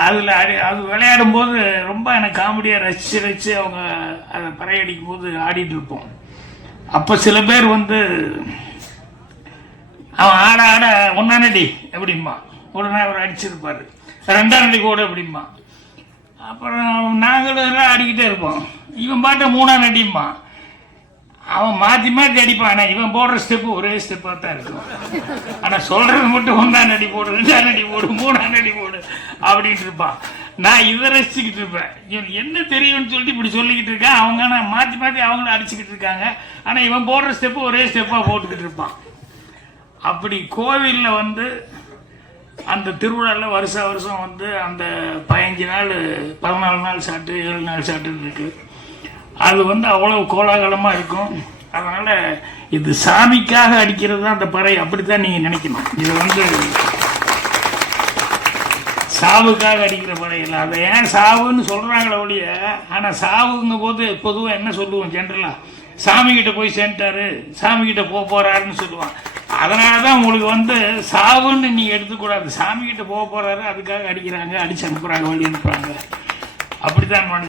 அதில் அது விளையாடும் போது ரொம்ப எனக்கு காமெடியாக ரசித்து அவங்க அதை பறையடிக்கும் போது ஆடிட்டு இருப்போம். அப்போ சில பேர் வந்து அவன் ஆட ஆட ஒன்றாம் நடி எப்படிம்மா, உடனே அவர் அடிச்சிருப்பார். ரெண்டாம் நடி கூட எப்படிம்மா. அப்புறம் நாங்களும் எல்லாம் ஆடிக்கிட்டே இருப்போம். இவன் பாட்ட மூணாம் நடிம்மா. அவன் மாற்றி மாற்றி அடிப்பான். ஆனால் இவன் போடுற ஸ்டெப்பு ஒரே ஸ்டெப்பாக தான் இருக்கும். ஆனால் சொல்கிறது மட்டும் ஒன்றாம் நடி போடு, ரெண்டாம் நடி போடு, மூணாம் நடி போடு அப்படின்ட்டு இருப்பான். நான் இதை ரசிச்சுக்கிட்டு இருப்பேன். இவன் என்ன தெரியும்னு சொல்லிட்டு இப்படி சொல்லிக்கிட்டு இருக்கேன். அவங்க நான் மாற்றி மாற்றி அவங்களும் அடிச்சுக்கிட்டு இருக்காங்க. ஆனால் இவன் போடுற ஸ்டெப்பு ஒரே ஸ்டெப்பாக போட்டுக்கிட்டு இருப்பான். அப்படி கோவிலில் வந்து அந்த திருவிழாவில் வருஷம் வந்து அந்த 15 நாள் 14 நாள் சாட்டு 7 நாள் சாட்டுன்னு இருக்குது. அது வந்து அவ்வளவு கோலாகலமாக இருக்கும். அதனால் இது சாமிக்காக அடிக்கிறது தான் அந்த பறை, அப்படித்தான் நீங்கள் நினைக்கணும். இது வந்து சாவுக்காக அடிக்கிற பறை இல்லை. அதை ஏன் சாவுன்னு சொல்கிறாங்களே ஒழிய, ஆனால் சாவுங்க போது பொதுவாக என்ன சொல்லுவோம், ஜென்ரலாக சாமிக்கிட்ட போய் சேர்ந்துட்டாரு, சாமிக்கிட்ட போகிறாருன்னு சொல்லுவான். அதனால தான் உங்களுக்கு வந்து சாவுன்னு நீங்கள் எடுத்துக்கூடாது. சாமிக்கிட்ட போகிறாரு, அதுக்காக அடிக்கிறாங்க, அடிச்சு அனுப்புகிறாங்க, வழி அனுப்புகிறாங்க. அப்படித்தான்